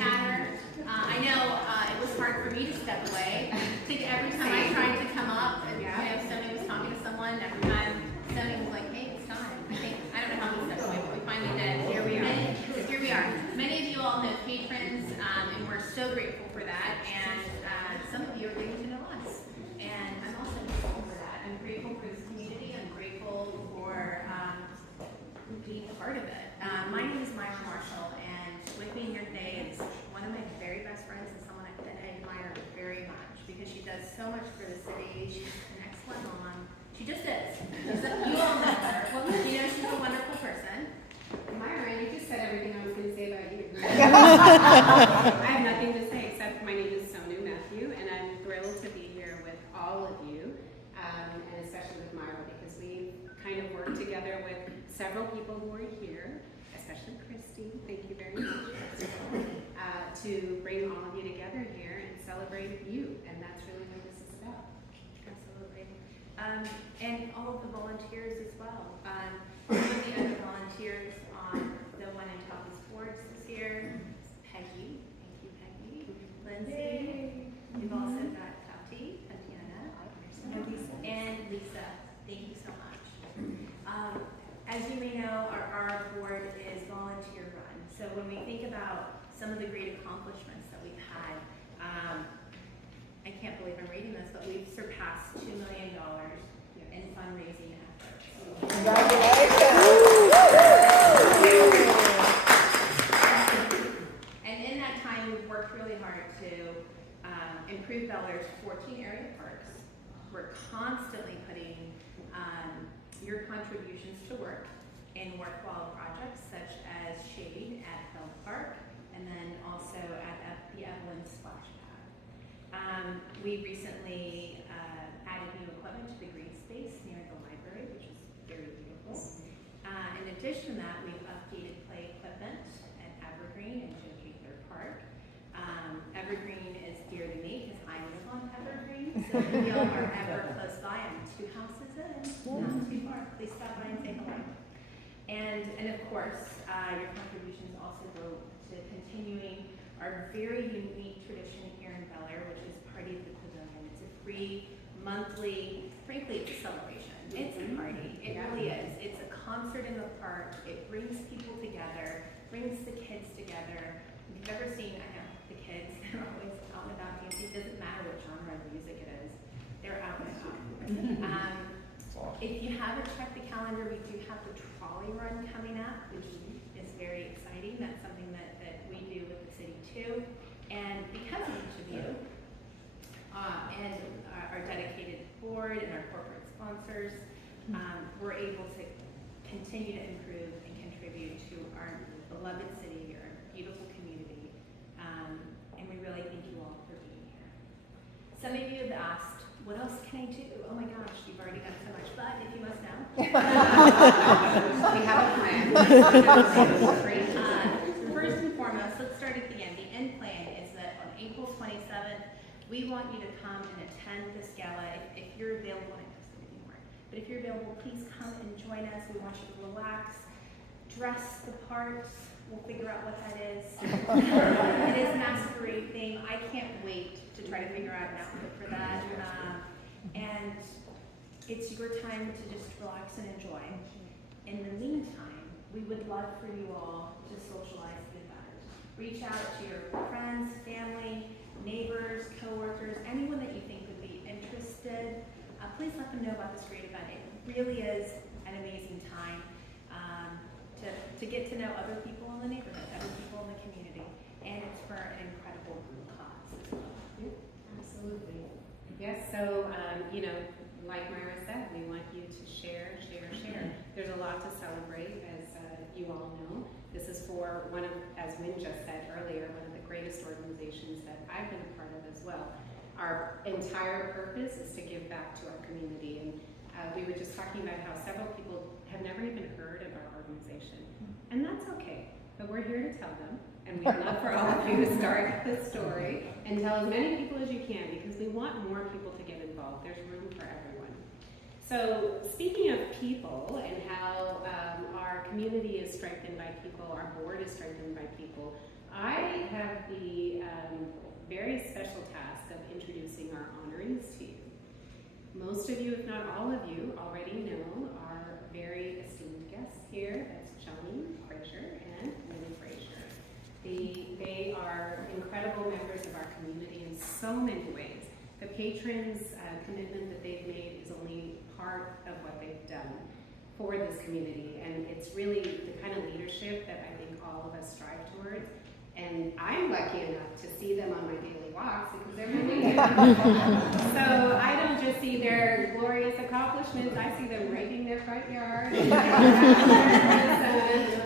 chatter. I know it was hard for me to step away. I think every time I tried to come up and somebody was talking to someone, every time somebody was like, hey, it's time. I don't know how we stepped away, but we finally did. Here we are. Here we are. Many of you all know patrons, and we're so grateful for that. And some of you are getting to know us. And I'm also grateful for that. I'm grateful for this community. I'm grateful for being a part of it. My name is Myra Marshall, and with me here today is one of my very best friends and someone that I admire very much because she does so much for the city. She's an excellent mom. She just is. You all know her. Well, you know she's a wonderful person. Myra, you just said everything I was going to say about you. I have nothing to say except my name is Sonu Matthew, and I'm thrilled to be here with all of you, and especially with Myra, because we kind of work together with several people who are here, especially Christy, thank you very much, to bring all of you together here and celebrate you, and that's really what this is about. Absolutely. And all of the volunteers as well. Some of the other volunteers on the one in Tapas boards this year. Peggy, thank you Peggy. Lindsay. We've also got Tati, Tatiana, and Lisa. Thank you so much. As you may know, our board is volunteer run. So when we think about some of the great accomplishments that we've had, I can't believe I'm reading this, but we've surpassed $2 million in fundraising efforts. And in that time, we've worked really hard to improve Bel Air's 14 area parks. We're constantly putting your contributions to work in worthwhile projects such as shade at Bell Park and then also at the Evelyn Splash Pad. We recently added new equipment to the green space near the library, which is very beautiful. In addition to that, we've updated play equipment at Evergreen and Jim Gaither Park. Evergreen is dear to me because I live on Evergreen, so if y'all are ever close by, I'm 2 houses in, not too far. Please stop by and say hello. And of course, your contributions also go to continuing our very unique tradition here in Bel Air, which is Party at the Pavilion. It's a free monthly, frankly, it's a celebration. It's a party. It really is. It's a concert in the park. It brings people together, brings the kids together. If you've ever seen, I know, the kids, they're always out and about dancing. It doesn't matter what genre of music it is. They're out and about. If you haven't checked the calendar, we do have the trolley run coming up, which is very exciting. That's something that we do with the city too. And because of each of you, and our dedicated board and our corporate sponsors, we're able to continue to improve and contribute to our beloved city, our beautiful community. And we really thank you all for being here. Some of you have asked, what else can I do? Oh my gosh, you've already done so much, but if you must know. We have a plan. First and foremost, let's start at the end. The end plan is that on April 27th, we want you to come and attend this gala. If you're available, I don't know anymore, but if you're available, please come and join us. We want you to relax, dress the part. We'll figure out what that is. It is masquerade theme. I can't wait to try to figure out an outfit for that. And it's your time to just relax and enjoy. In the meantime, we would love for you all to socialize the event. Reach out to your friends, family, neighbors, coworkers, anyone that you think would be interested. Please let them know about this great event. It really is an amazing time to get to know other people in the neighborhood, other people in the community, and it's for an incredible cause as well. Absolutely. Yes, so, like Myra said, we want you to share. There's a lot to celebrate, as you all know. This is for one of, as Win just said earlier, one of the greatest organizations that I've been a part of as well. Our entire purpose is to give back to our community, and we were just talking about how several people have never even heard of our organization, and that's okay, but we're here to tell them, and we'd love for all of you to start the story and tell as many people as you can, because we want more people to get involved. There's room for everyone. So speaking of people and how our community is strengthened by people, our board is strengthened by people, I have the very special task of introducing our honorees to you. Most of you, if not all of you, already know our very esteemed guests here. That's Johnnie Frazier and Win Frazier. They are incredible members of our community in so many ways. The patrons' commitment that they've made is only part of what they've done for this community, and it's really the kind of leadership that I think all of us strive towards. And I'm lucky enough to see them on my daily walks because they're my neighbors. So I don't just see their glorious accomplishments, I see them raking their front yard.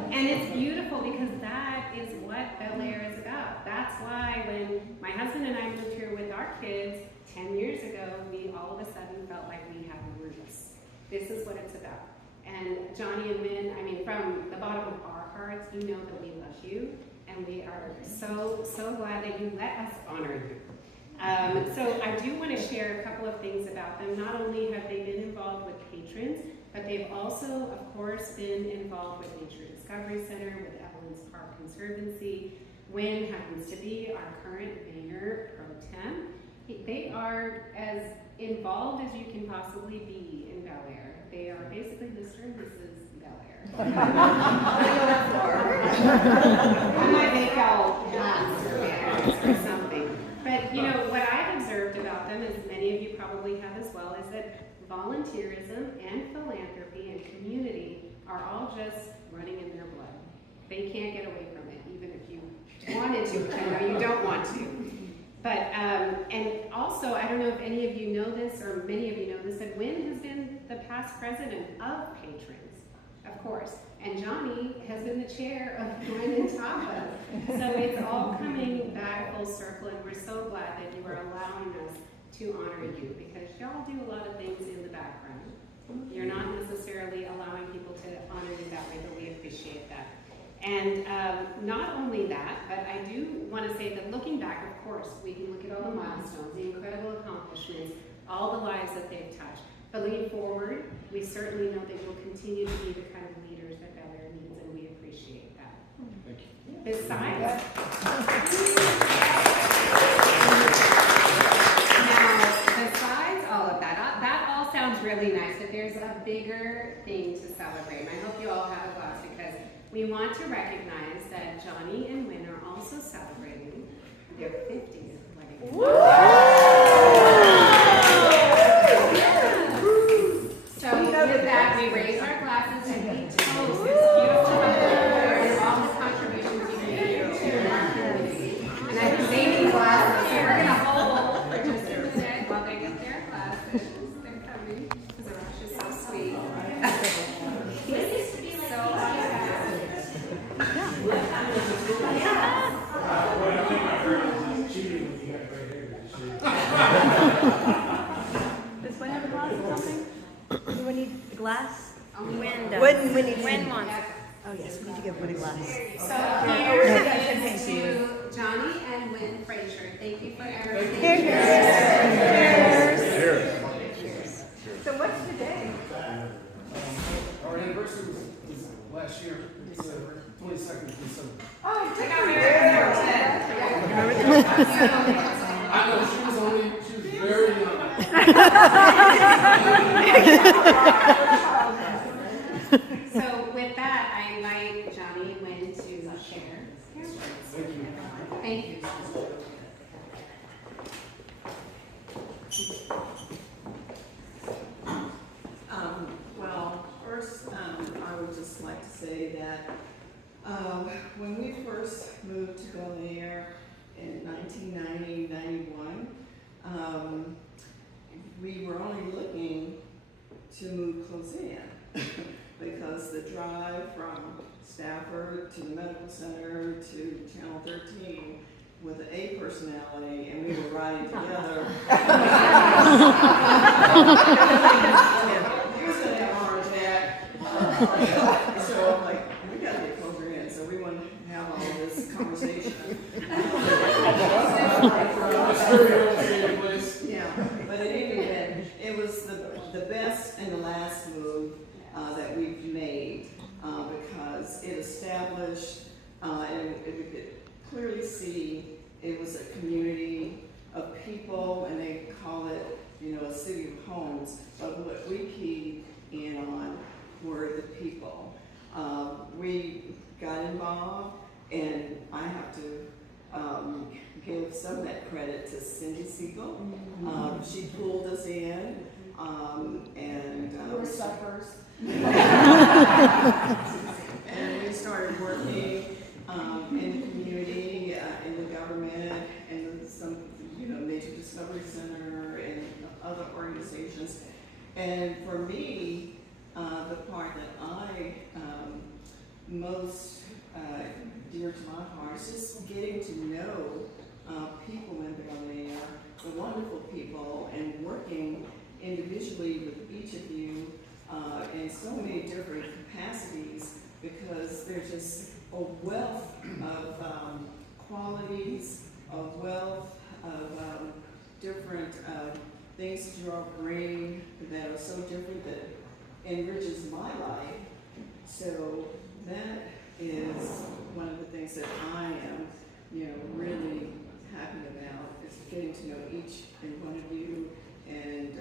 And it's beautiful because that is what Bel Air is about. That's why when my husband and I moved here with our kids 10 years ago, we all of a sudden felt like we had roots. This is what it's about. And Johnnie and Win, I mean, from the bottom of our hearts, you know that we love you. And we are so glad that you let us honor you. So I do want to share a couple of things about them. Not only have they been involved with patrons, but they've also, of course, been involved with Nature Discovery Center, with Evelyn's Park Conservancy. Win happens to be our current mayor pro tem. They are as involved as you can possibly be in Bel Air. They are basically Mr. and Mrs. Bel Air. I might make out glass or banners or something. But you know, what I've observed about them, as many of you probably have as well, is that volunteerism and philanthropy and community are all just running in their blood. They can't get away from it, even if you wanted to, but I know you don't want to. But, and also, I don't know if any of you know this, or many of you know this, that Win has been the past president of patrons, of course. And Johnnie has been the chair of Win and Tapas. So it's all coming back full circle, and we're so glad that you are allowing us to honor you, because y'all do a lot of things in the background. You're not necessarily allowing people to honor you that way, but we appreciate that. And not only that, but I do want to say that looking back, of course, we can look at all the milestones, the incredible accomplishments, all the lives that they've touched. But looking forward, we certainly know that you'll continue to be the kind of leaders that Bel Air needs, and we appreciate that. Thank you. Besides, now, besides all of that, that all sounds really nice, but there's a bigger thing to celebrate. And I hope you all have a glass, because we want to recognize that Johnnie and Win are also celebrating their 50th wedding. So with that, we raise our glasses and we toast this beautiful wedding and all the contributions you made to our community. And I've been saving glasses, so we're going to hold for just a minute while they get their glasses. They're coming, because Arash is so sweet. This is so awesome. Does Win have a glass or something? Do we need a glass? Win does. Win wants. Oh yes, we need to give Win a glass. So here is to Johnnie and Win Frazier. Thank you for everything. Cheers. So what's today? Our anniversary was last year, 22nd of December. I got married I know, she was very young. So with that, I invite Johnnie and Win to share. Thank you. Thank you. Well, first, I would just like to say that when we first moved to Bel Air in 1990-91, we were only looking to move close in because the drive from Stafford to the medical center to Channel 13 with the A personality, and we were riding together. He was going to have a heart attack. So I'm like, we got to get closer in. So we wanted to have all this conversation. Yeah, but in any event, it was the best and the last move that we've made because it established, and we could clearly see And I have to give some of that credit to Cindy Siegel. She pulled us in, and We were suffers. and we started working in the community, in the government, and some, Nature Discovery Center and other organizations. And for me, the part that I most dear to my heart is just getting to know people in Bel Air, the wonderful people, and working individually with each of you in so many different capacities, because there's just a wealth of qualities, a wealth of different things that you all bring that are so different that enriches my life. So that is one of the things that I am, really happy about, is getting to know each and one of you and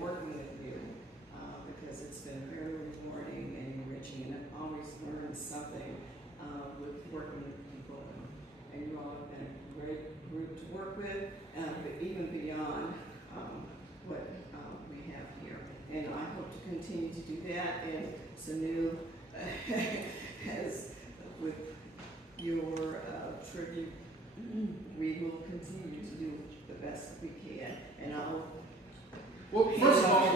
working with you, because it's been very rewarding and enriching, and I've always learned something with working with people, and you all have been a great group to work with, but even beyond what we have here. And I hope to continue to do that, and Sanu has, with your tribute, we will continue to do the best we can, and I'll. Well, first of all,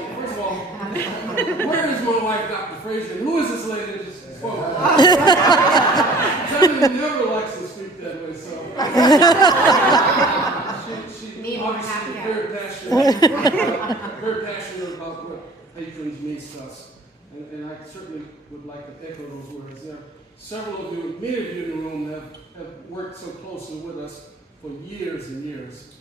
where is my wife, Dr. Frazier? Who is this lady that just spoke? Johnnie never likes to speak that way, so. She Need more obviously happy very passionate about what patrons means to us. And I certainly would like to echo those words. There are several of you, many of you in the room have worked so closely with us for years and years,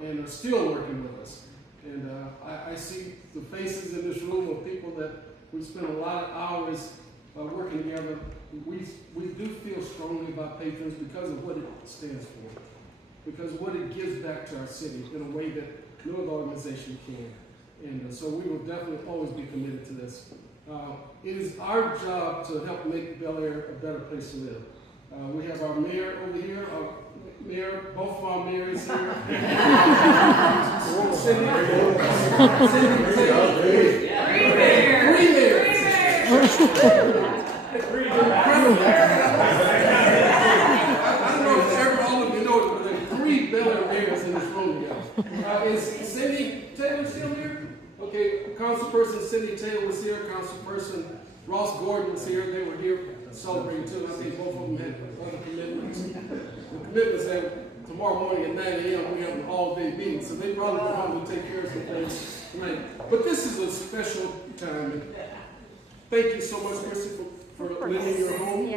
and are still working with us. And I see the faces in this room of people that we spend a lot of hours working together. We do feel strongly about patrons because of what it stands for, because of what it gives back to our city in a way that no other organization can. And so we will definitely always be committed to this. It is our job to help make Bel Air a better place to live. We have our mayor over here, both of our mayors here. Cindy Taylor. Three mayors. I don't know if all of you know it, but there are 3 Bel Air mayors in this room together. Is Cindy Taylor still here? Okay, Councilperson Cindy Taylor was here, Councilperson Ross Gordon was here. They were here celebrating too. I think both of them had other commitments. The commitments that tomorrow morning at 9 a.m. we have an all-day meeting, so they probably want to take care of some things tonight. But this is a special time. And thank you so much, Christy, for living your home.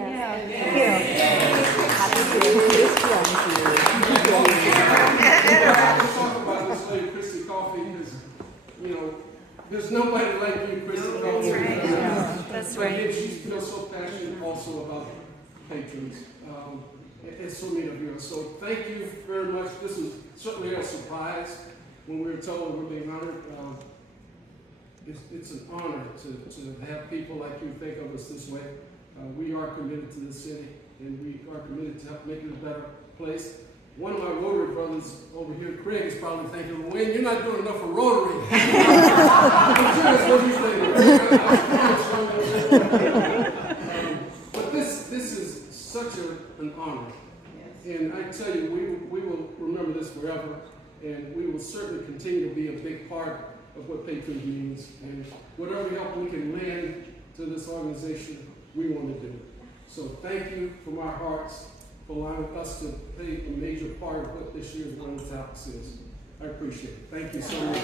Let's talk about this lady, Christy Coffee, because there's nobody like you, Christy Coffee. That's right. She feels so passionate also about patrons. It's so neat of you. So thank you very much. This is certainly a surprise when we were told we're being honored. It's an honor to have people like you think of us this way. We are committed to this city, and we are committed to help make it a better place. One of my Rotary brothers over here, Craig, is probably thinking, Wayne, you're not doing enough for Rotary. I'm sure that's what he's thinking. But this is such an honor. And I tell you, we will remember this forever, and we will certainly continue to be a big part of what patrons means. And whatever help we can lend to this organization, we want to do. So thank you from our hearts for allowing us to play a major part of what this year's Run Tapas is. I appreciate it. Thank you so much.